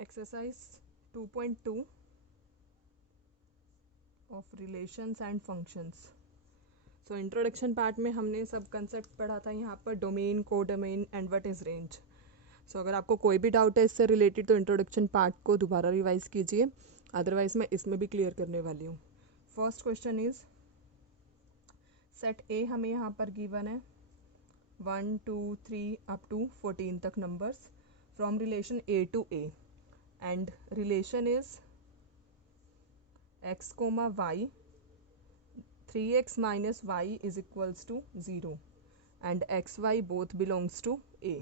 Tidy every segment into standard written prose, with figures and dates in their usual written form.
Exercise 2.2 of relations and functions. So introduction part में हमने सब कंसेप्ट पढ़ा था यहाँ पर, डोमेन, को domain and what is range. So अगर आपको कोई भी डाउट है इससे रिलेटेड तो इंट्रोडक्शन पार्ट को दोबारा रिवाइज कीजिए, अदरवाइज मैं इसमें भी क्लियर करने वाली हूँ। फर्स्ट क्वेश्चन इज सेट ए हमें यहाँ पर गिवन है 1 2 3 अप टू 14 तक numbers from relation A to A, and relation is x comma y, 3x minus y is equals to 0 and xy both belongs to A.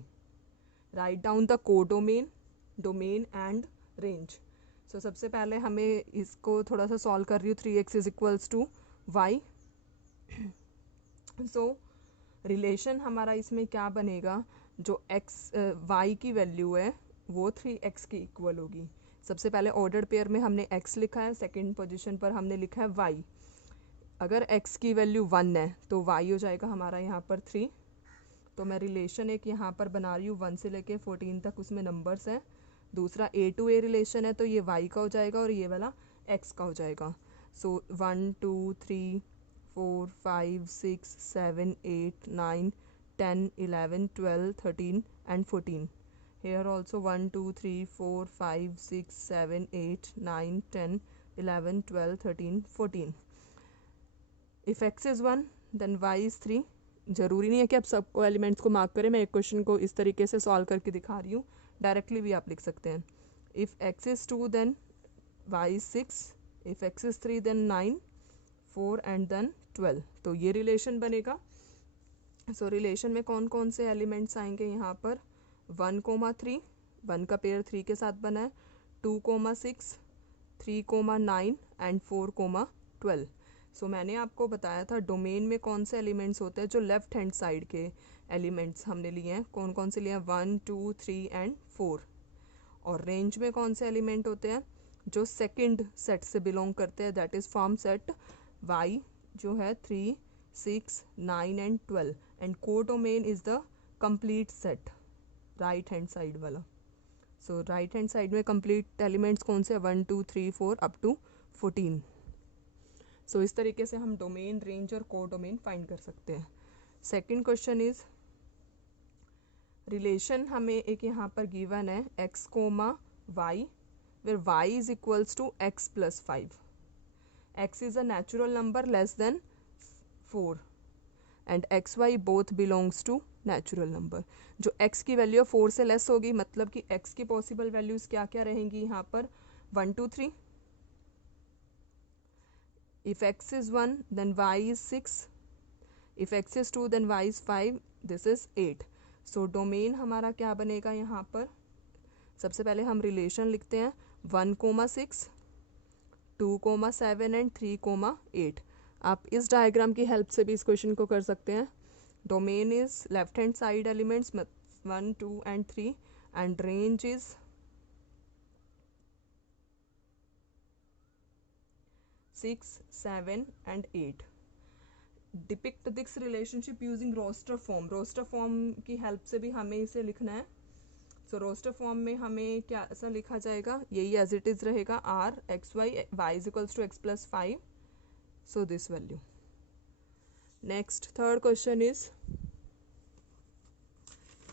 Write down the codomain, domain and range. So सबसे पहले हमें इसको थोड़ा सा solve कर रही हूँ। 3x is equals to y. So relation हमारा इसमें क्या बनेगा, जो y की वैल्यू है वो 3x की इक्वल होगी। सबसे पहले ऑर्डर्ड पेयर में हमने x लिखा है, सेकंड पोजीशन पर हमने लिखा है y। अगर x की वैल्यू 1 है तो y हो जाएगा हमारा यहाँ पर 3। तो मैं रिलेशन एक यहाँ पर बना रही हूँ 1 से लेके 14 तक, उसमें नंबर्स हैं। दूसरा a टू a रिलेशन है तो ये y का हो जाएगा और ये वाला x का हो जाएगा। सो 1 2 3 4 5 6 7 8 9 10 11 12 13 and 14. Here also 1 2 3 4 5 6 7 8 9 10 11 12 13 14. If x is 1 then y is 3. ज़रूरी नहीं है कि आप सबको एलिमेंट्स को मार्क करें, मैं एक क्वेश्चन को इस तरीके से सॉल्व करके दिखा रही हूँ, डायरेक्टली भी आप लिख सकते हैं। If x is 2 then y is 6, if x is 3 then 9, 4 and then 12. तो ये रिलेशन बनेगा। सो रिलेशन में कौन कौन से एलिमेंट्स आएंगे यहाँ पर, 1 कोमा 3, 1 का पेयर 3 के साथ बना है, 2 कोमा 6, 3 कोमा 9 एंड 4 कोमा 12। सो मैंने आपको बताया था डोमेन में कौन से एलिमेंट्स होते हैं, जो लेफ्ट हैंड साइड के एलिमेंट्स हमने लिए हैं। कौन कौन से लिए हैं, 1 2 3 एंड 4। और रेंज में कौन से एलिमेंट होते हैं, जो सेकंड सेट से बिलोंग करते हैं, that is form set y जो है 3 6 9 एंड 12, एंड को domain is the complete set, right hand side वाला। सो राइट हैंड साइड में कंप्लीट एलिमेंट्स कौन से, 1 2 3 4 अप टू 14। सो इस तरीके से हम डोमेन, रेंज और को डोमेन फाइंड कर सकते हैं। सेकंड क्वेश्चन इज रिलेशन हमें एक यहाँ पर गिवन है x comma y, where y is equals to x plus 5. x is a natural number less than 4 and xy both belongs to natural number. जो x की वैल्यू 4 से less होगी, मतलब कि x की पॉसिबल वैल्यूज़ क्या क्या रहेंगी यहाँ पर, 1 2 3. If x is 1 then y is 6. If x is 2 then y is 5. This is 8. So domain हमारा क्या बनेगा यहाँ पर, सबसे पहले हम रिलेशन लिखते हैं 1 कोमा 6, 2 कोमा 7 एंड 3 कोमा 8। आप इस डायग्राम की हेल्प से भी इस क्वेश्चन को कर सकते हैं। Domain is left hand side elements 1 2 and 3 and range is 6 7 and 8. Depict this relationship using roster form. Roster form की हेल्प से भी हमें इसे लिखना है। सो रोस्टर फॉर्म में हमें क्या ऐसा लिखा जाएगा, यही एज इट इज़ रहेगा, R x y y is equals to x plus 5. So this value. Next third question is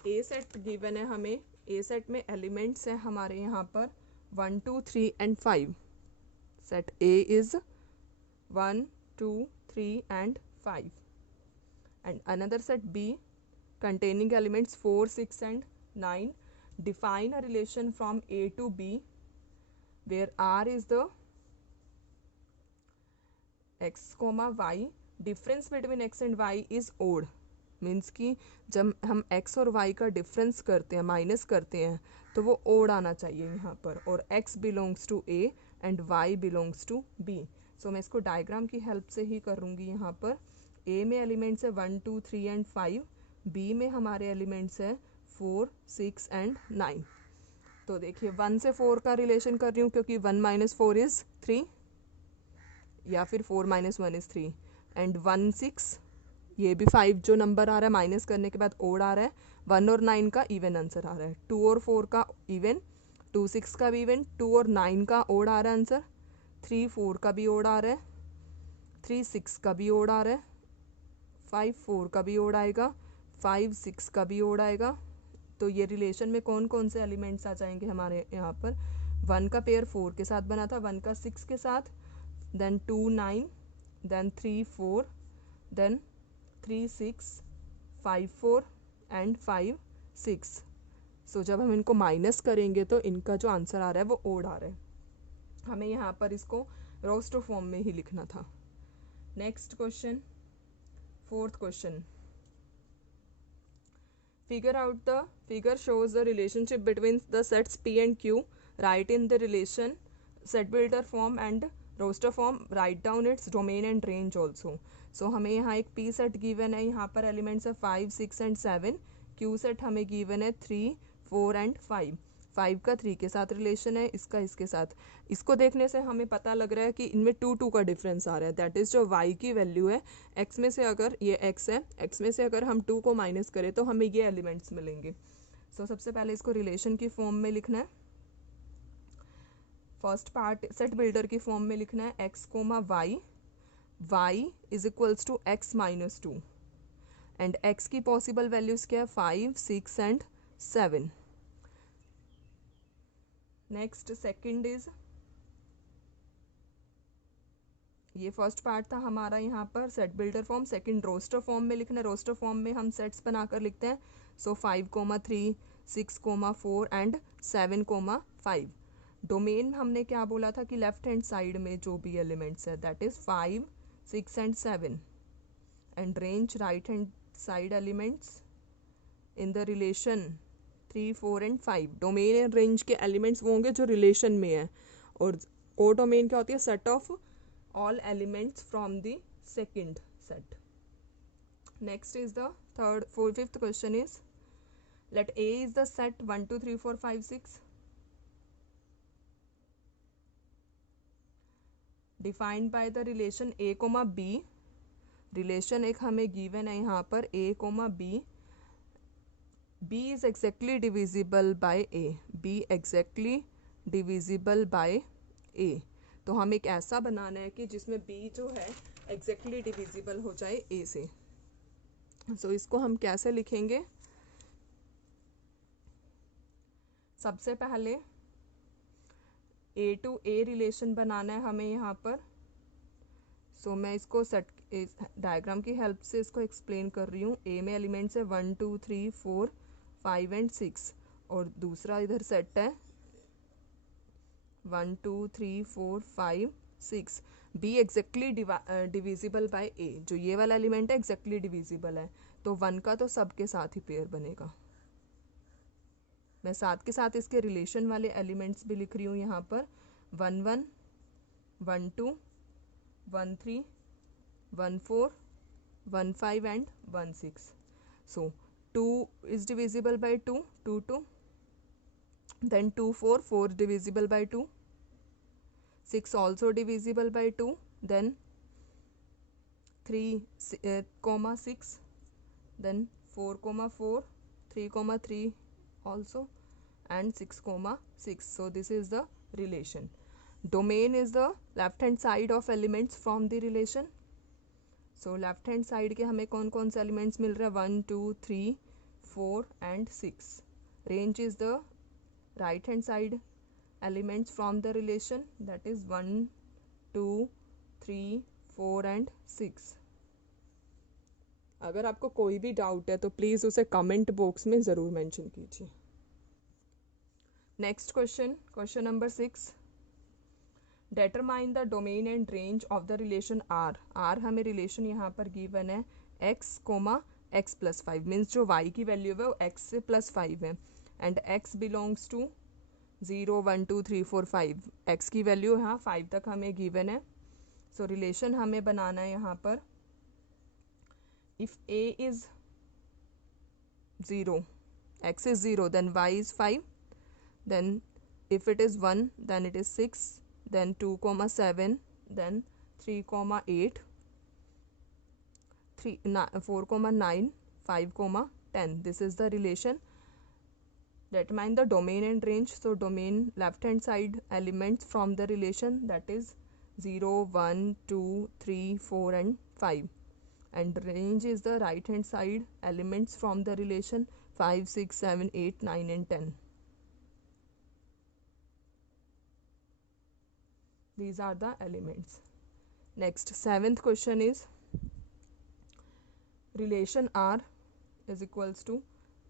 a set given है हमें। ए सेट में एलिमेंट्स हैं हमारे यहाँ पर 1 2 3 and 5. Set A is 1 2 3 and 5, and another set B containing elements 4 6 and 9. Define a relation from A to B where R is the x comma y. Difference between x and y is odd. Means कि जब हम x और y का difference करते हैं, minus करते हैं, तो वो ओड आना चाहिए यहाँ पर, और x belongs to A and y belongs to B. So मैं इसको डायग्राम की हेल्प से ही करूँगी। यहाँ पर A में एलिमेंट्स है 1 2 3 एंड 5, B में हमारे एलिमेंट्स है 4 6 एंड 9. तो देखिए 1 से 4 का रिलेशन कर रही हूँ क्योंकि 1 माइनस 4 इज़ 3, या फिर 4 माइनस 1 इज़ 3, एंड 1 6, ये भी 5 जो नंबर आ रहा है माइनस करने के बाद ओड आ रहा है, 1 और 9 का इवन आंसर आ रहा है, 2 और 4 का इवन, 2 6 का भी इवन, 2 और 9 का ओड आ रहा है आंसर, 3 4 का भी ओड आ रहा है, 3 6 का भी ओड आ रहा है, 5 4 का भी ओड आएगा, 5 6 का भी ओड आएगा। तो ये रिलेशन में कौन कौन से एलिमेंट्स आ जाएंगे हमारे यहाँ पर, 1 का पेयर 4 के साथ बना था, 1 का 6 के साथ, देन 2 9, देन 3 4, देन 3 6, 5 4 एंड 5 6। सो जब हम इनको माइनस करेंगे तो इनका जो आंसर आ रहा है वो ओड आ रहा है। हमें यहाँ पर इसको रोस्टर फॉर्म में ही लिखना था। Next question, fourth question, figure out the figure shows the relationship between the sets P and Q. Write in the relation set builder form and roster form. Write down its domain and range also. So हमें यहाँ एक P set given है, यहाँ पर elements है 5 6 and 7, Q set हमें given है 3 4 and 5। 5 का 3 के साथ रिलेशन है, इसका इसके साथ। इसको देखने से हमें पता लग रहा है कि इनमें 2 2 का डिफरेंस आ रहा है। दैट इज़ जो y की वैल्यू है, x में से अगर ये x है, x में से अगर हम 2 को माइनस करें तो हमें ये एलिमेंट्स मिलेंगे। सो सबसे पहले इसको रिलेशन की फॉर्म में लिखना है। फर्स्ट पार्ट सेट बिल्डर की फॉर्म में लिखना है x comma y is equals to x minus 2 and x की पॉसिबल वैल्यूज क्या है, 5 6 एंड 7। नेक्स्ट सेकंड इज, ये फर्स्ट पार्ट था हमारा यहाँ पर set builder form. Second roster form में लिखना है। रोस्टर फॉर्म में हम सेट्स बनाकर लिखते हैं। सो 5 3 6 4 एंड 7 5। डोमेन हमने क्या बोला था कि लेफ्ट हैंड साइड में जो भी एलिमेंट्स है that is 5 6 and 7 and range right hand side elements in the relation 3 4 and 5। Domain and range के एलिमेंट्स वो होंगे जो रिलेशन में है, और को डोमेन क्या होती है, set of all elements from the second set. Next is the fifth question is, let A is the set 1 2 3 4 5 6. Defined by the relation A comma B. Relation एक हमें गिवन है यहाँ पर A comma B. B is exactly divisible by A. B exactly divisible by A. तो हम एक ऐसा बनाना है कि जिसमें b जो है एग्जैक्टली डिविजिबल हो जाए a से। सो इसको हम कैसे लिखेंगे, सबसे पहले a टू a रिलेशन बनाना है हमें यहाँ पर। सो मैं इसको सेट डायग्राम की हेल्प से इसको एक्सप्लेन कर रही हूँ। a में एलिमेंट्स है 1 2 3 4 5 एंड 6 और दूसरा इधर सेट है 1 2 3 4 5 6। बी एग्जैक्टली डिविजिबल बाय ए, जो ये वाला एलिमेंट है एग्जैक्टली डिविजिबल है, तो 1 का तो सबके साथ ही पेयर बनेगा। मैं साथ के साथ इसके रिलेशन वाले एलिमेंट्स भी लिख रही हूँ यहाँ पर 1 1 1 2 1 3 1 4 1 5 and 1 6। So 2 is divisible by 2 2 2, then 2 4 4 divisible by 2, 6 also divisible by 2, then 3 6, then 4 4 3 3 also and 6 6. So this is the relation. Domain is the left hand side of elements from the relation. So left hand side के हमें कौन कौन से elements मिल रहे हैं, 1 2 3 4 and 6. Range is the right hand side elements from the relation, that is 1 2 3 4 and 6. अगर आपको कोई भी डाउट है तो प्लीज़ उसे कमेंट बॉक्स में ज़रूर मेंशन कीजिए। Next question, question number 6, determine the domain and range of the relation R. R हमें रिलेशन यहाँ पर गिवन है x comma x plus 5, means जो y की वैल्यू है वो x से प्लस 5 है and x belongs to 0 1 2 3 4 5। x की वैल्यू यहाँ 5 तक हमें गिवन है। सो रिलेशन हमें बनाना है यहाँ पर, if a is 0, x is 0, then y is 5, then if it is 1 then it is 6, then 2 7, then 3 8, 4 9, 5 10. This is the relation. determine the domain and range. So domain left hand side elements from the relation, that is 0 1 2 3 4 and 5, and range is the right hand side elements from the relation 5 6 7 8 9 and 10. These are the elements. Next, seventh question is relation R is equals to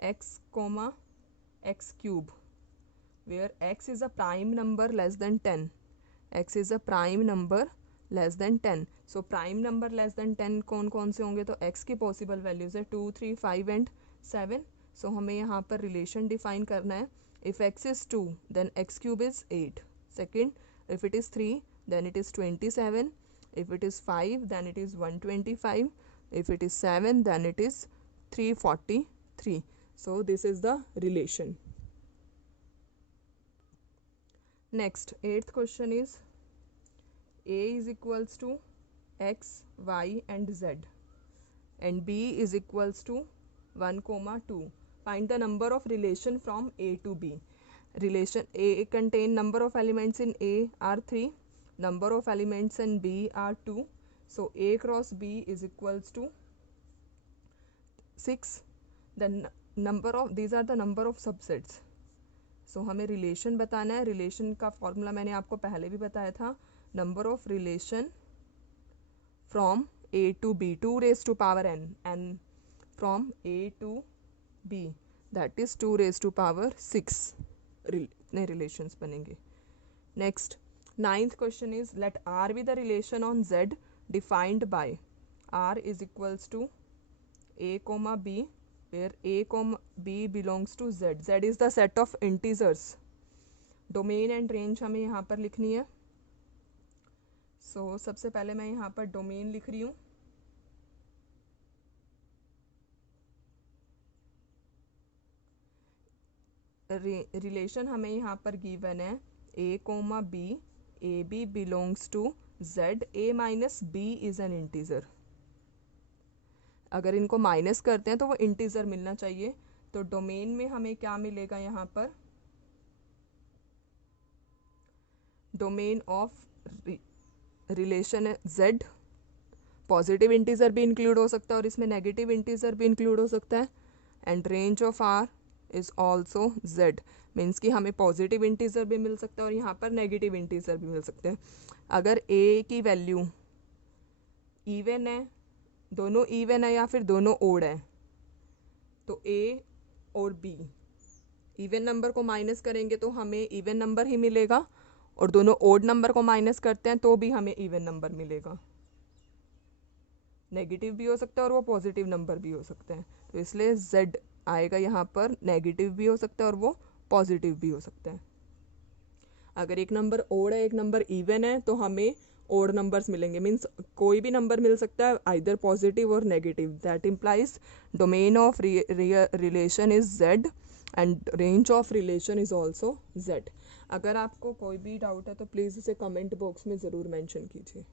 x comma x cube, where x is a prime number less than 10. x is a prime number less than 10. So prime number less than 10 कौन कौन से होंगे? तो x की possible values है 2 3 5 and 7. सो हमें यहाँ पर रिलेशन डिफाइन करना है. If x is 2 then x cube is 8. Second, if it is 3 then it is 27. If it is 5 then it is 125. If it is 7 then it is 343. So this is the relation. Next, eighth question is a is equals to x, y and z, and b is equals to 1, 2. Find the number of relation from a to b. Relation a contain number of elements in a are 3, number of elements in b are 2. So a cross b is equals to 6. Then number of, these are the number of subsets. सो हमें relation बताना है. Relation का formula मैंने आपको पहले भी बताया था. Number of relation from A to B, 2 raised to power n, and from A to B that is 2 raised to power 6 इतने रिलेशंस बनेंगे. Next, ninth question is let R be the relation on Z defined by R is equals to a comma b, where a comma b belongs to z. z is the set of integers. Domain and range हमें यहाँ पर लिखनी है. सो सबसे पहले मैं यहाँ पर डोमेन लिख रही हूँ. रिलेशन हमें यहाँ पर गिवन है a comma b, a b belongs to z, a minus b is an integer. अगर इनको माइनस करते हैं तो वो इंटीजर मिलना चाहिए. तो डोमेन में हमें क्या मिलेगा? यहाँ पर डोमेन ऑफ रिलेशन है z. पॉजिटिव इंटीजर भी इंक्लूड हो सकता है और इसमें नेगेटिव इंटीजर भी इंक्लूड हो सकता है. And range of r is also z, means कि हमें पॉजिटिव इंटीजर भी मिल सकता है और यहाँ पर नेगेटिव इंटीजर भी मिल सकते हैं. अगर a की वैल्यू इवन है, दोनों इवन है या फिर दोनों ओड है, तो a और b इवन नंबर को माइनस करेंगे तो हमें इवन नंबर ही मिलेगा, और दोनों ओड नंबर को माइनस करते हैं तो भी हमें इवन नंबर मिलेगा. नेगेटिव भी हो सकता है और वो पॉजिटिव नंबर भी हो सकते हैं. तो इसलिए z आएगा यहाँ पर, नेगेटिव भी हो सकता है और वो पॉजिटिव भी हो सकता है. अगर एक नंबर ओड है एक नंबर इवन है तो हमें ओड नंबर्स मिलेंगे, मीन्स कोई भी नंबर मिल सकता है, आइदर पॉजिटिव और negative. That implies domain of relation is z and range of relation is also z. अगर आपको कोई भी डाउट है तो प्लीज़ इसे कमेंट बॉक्स में ज़रूर मेंशन कीजिए.